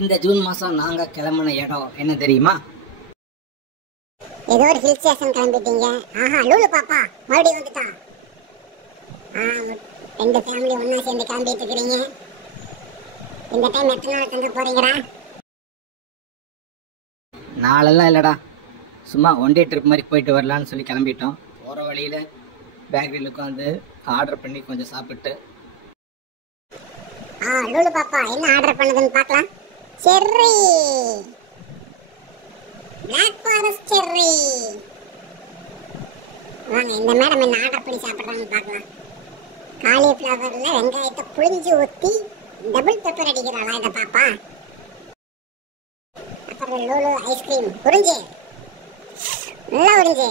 இந்த ஜூன் மாதம் நாங்கள் கிளம்புன இடம் என்ன தெரியுமா? ஏதோ ஒரு ஹில் ஸ்டேஷன் கிளம்பிட்டீங்க. ஆஹா, லூலு பாப்பா மறுபடியும் வந்துட்டான். ரெண்டு ஃபேமிலி ஒண்ணா சேர்ந்து கிளம்பிட்டு இருக்கிறீங்க. இந்த டைம் எத்தனை நாள் தங்க போறீங்கடா? நாளெல்லாம் இல்லைடா, சும்மா ஒன் டே ட்ரிப் மாதிரி போயிட்டு வரலான்னு சொல்லி கிளம்பிட்டோம். போகிற வழியில் பேக்கரியில் உட்காந்து ஆர்டர் பண்ணி கொஞ்சம் சாப்பிட்டு. லூலு பாப்பா என்ன ஆர்டர் பண்ணதுன்னு பார்க்கலாம். Cherry, black forest cherry. வாங்க, இந்த மேடம் என்ன ஆர்டர் பண்ணி சாப்பிட்றாங்கன்னு பார்க்கலாம். காலிஃப்ளவர்ல வெங்காயத்தை புளிஞ்சு ஊற்றி டபுள் பெப்பர் அடிக்கிறாளா இந்த பாப்பா? அப்புறம் லூலு ஐஸ்கிரீம் உறிஞ்சு, நல்லா உறிஞ்சு.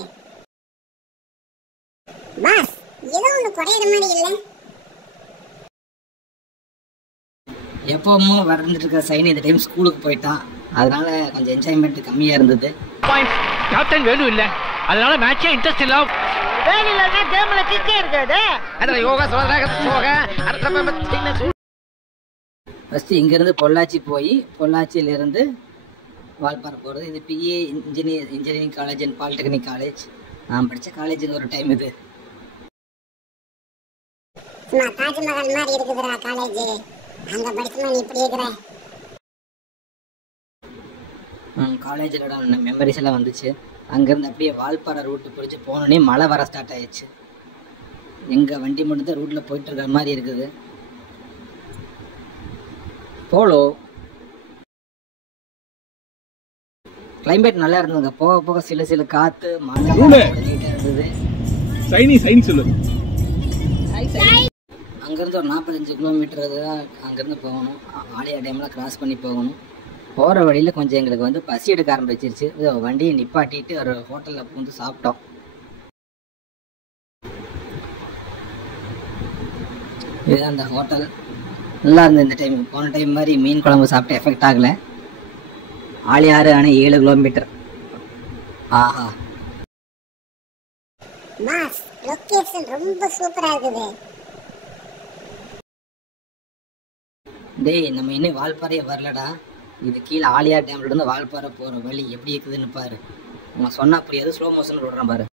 பாஸ், ஏதோ ஒன்று குறையிற மாதிரி இல்லை. எப்பவும் வளர்ந்துட்டு இருக்க சைன் இந்த டைம் ஸ்கூலுக்கு போயிட்டான். அதனால கொஞ்சம் என்ஜாய்மெண்ட் கம்மியாக இருந்தது. கேப்டன் வேணும் இல்லை, அதனால மேட்சே இன்ட்ரெஸ்ட் இல்லை. வேலையில்லைன்னா கேம்ல கிக்கே இருக்காது. அதில் யோகா ஃபஸ்ட்டு இங்கேருந்து பொள்ளாச்சி போய் பொள்ளாச்சியிலேருந்து வால்பாறை போகிறது. இது PA engineering college and polytechnic college. நான் படித்த காலேஜுக்கு ஒரு டைம் இது. தாஜ்மஹால் மாதிரி இருக்குதுடா காலேஜ். அங்க படிச்சுமா நீ இப்படி இருக்கிற? காலேஜில் மெமரிஸ் எல்லாம் வந்துச்சு. அங்கேருந்து அப்படியே வால்பாறை ரூட்டு பிடிச்சி போனோடனே மழை வர ஸ்டார்ட் ஆயிடுச்சு. எங்கள் வண்டி மட்டும் தான் ரூட்டில் போயிட்டு இருக்கிற மாதிரி இருக்குது. போலோ கிளைமேட் நல்லா இருந்ததுங்க. போக போக சில சில காற்று மழை இருந்தது. அங்கேருந்து ஒரு 45 கிலோமீட்டர் தான் அங்கேருந்து போகணும். ஆலியா டேம்லாம் கிராஸ் பண்ணி போகணும். போகிற வழியில் கொஞ்சம் எங்களுக்கு பசி எடுக்க ஆரம்பிச்சிருச்சு. வண்டியை நிப்பாட்டிட்டு ஒரு ஹோட்டலில் பூந்து சாப்பிட்டோம். இதுதான் அந்த ஹோட்டல். நல்லா இருந்தது இந்த டைம். போன டைம் மாதிரி மீன் குழம்பு சாப்பிட்டு எஃபெக்ட் ஆகலை. ஆலியாறு ஆனால் 7 கிலோமீட்டர். ஆஹா, பாஸ் லொகேஷன் ரொம்ப சூப்பரா இருக்குது. டேய், நம்ம இன்னும் வால்பாறையே வரலடா. இது கீழே ஆலியார் டேம்லேருந்து வால்பாறை போகிற வழி எப்படி இருக்குதுன்னு பாரு. உங்க சொன்னா புரியாது, ஸ்லோ மோஷன் விடுறான் பாரு.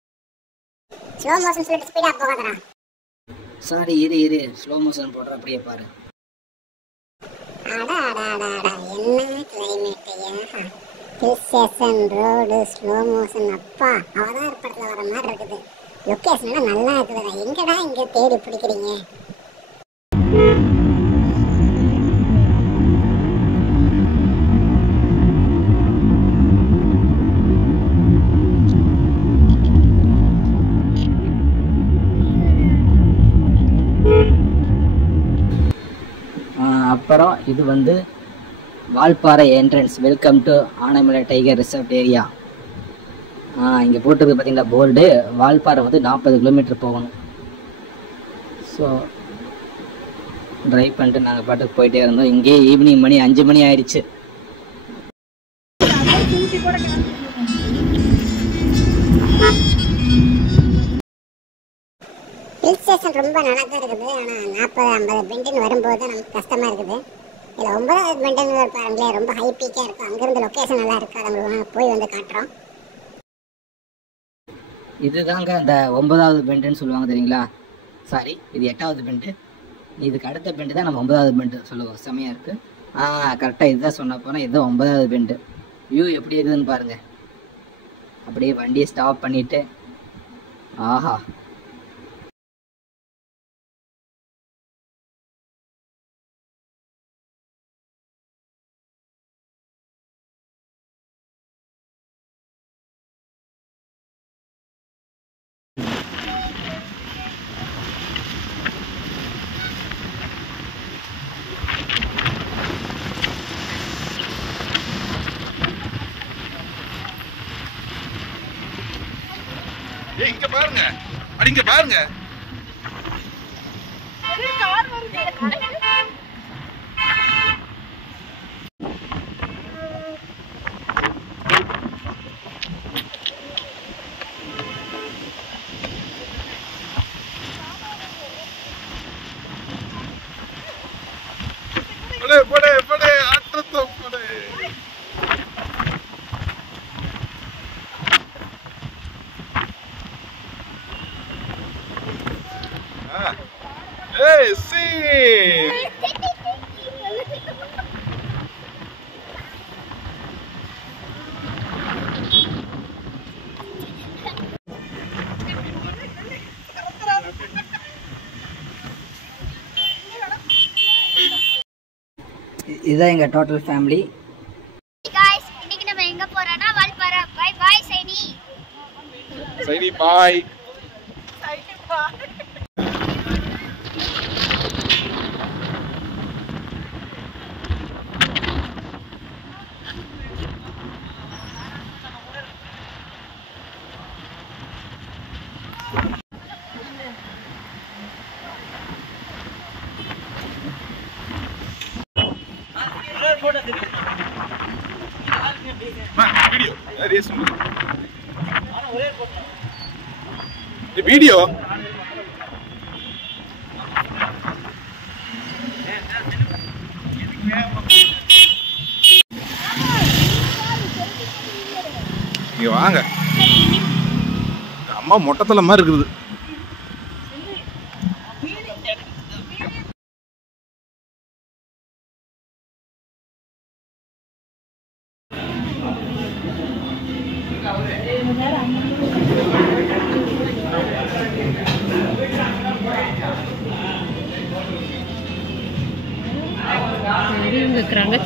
ஸ்லோ மோஷன் சொல்லிட்டு ஸ்பீடா போகாதடா. சாரி, இரு ஸ்லோ மோஷன் போடுற அப்படியே பாரு. அடா என்ன climate! Hill station, road, slow motion. அப்பா, அவதார் படத்துல வர மாதிரி இருக்குது. லொகேஷன் நல்லா இருக்குதுடா. எங்கடா இங்க தேடி பிடிக்கிறீங்க? அப்புறம் இது Valparai entrance. Welcome to Anaimalai tiger reserve area. இங்கே போட்டுருக்கு பார்த்தீங்களா போர்டு. வால்பாறை 40 கிலோமீட்டர் போகணும். ஸோ ட்ரைவ் பண்ணிட்டு நாங்கள் பாட்டுக்கு போயிட்டே இருந்தோம். இங்கே ஈவினிங் மணி 5 மணி ஆயிடுச்சு. ஹில் ஸ்டேஷன் ரொம்ப நல்லா தான் இருக்குது. ஆனால் 40-50 பெண்டுன்னு வரும்போது நமக்கு கஷ்டமாக இருக்குது. இதில் 9வது பெண்டுன்னு பாருங்களேன், ரொம்ப ஹை பீக்காக இருக்கும். அங்கேருந்து லொக்கேஷன் நல்லா இருக்குது. அதை போய் காட்டுறோம். இதுதாங்க அந்த 9வது பெண்டுன்னு சொல்லுவாங்க தெரியுங்களா? சாரி, இது 8வது பெண்டு. இதுக்கு அடுத்த பெண்டு தான் நம்ம 9வது பெண்டு சொல்லுவோம். செமையாக இருக்குது. கரெக்டாக இதுதான் சொன்ன போனால் இது 9வது பெண்டு. வியூ எப்படி இருக்குதுன்னு பாருங்கள். அப்படியே வண்டியை ஸ்டாப் பண்ணிவிட்டு, ஆஹா, இங்க பாருங்க, அடிங்க பாருங்க. படே படே படே ஆட்டத்தை படே. இதுதான் எங்கள் டோட்டல் ஃபேமிலி. गाइस இன்னைக்கு நம்ம எங்க போறோம்னா Valparai. Bye bye Saini. Saini bye. Video race video இங்க வாங்க. அம்மா மொட்டத்தல மாதிரி இருக்குது. இருக்கிறாங்க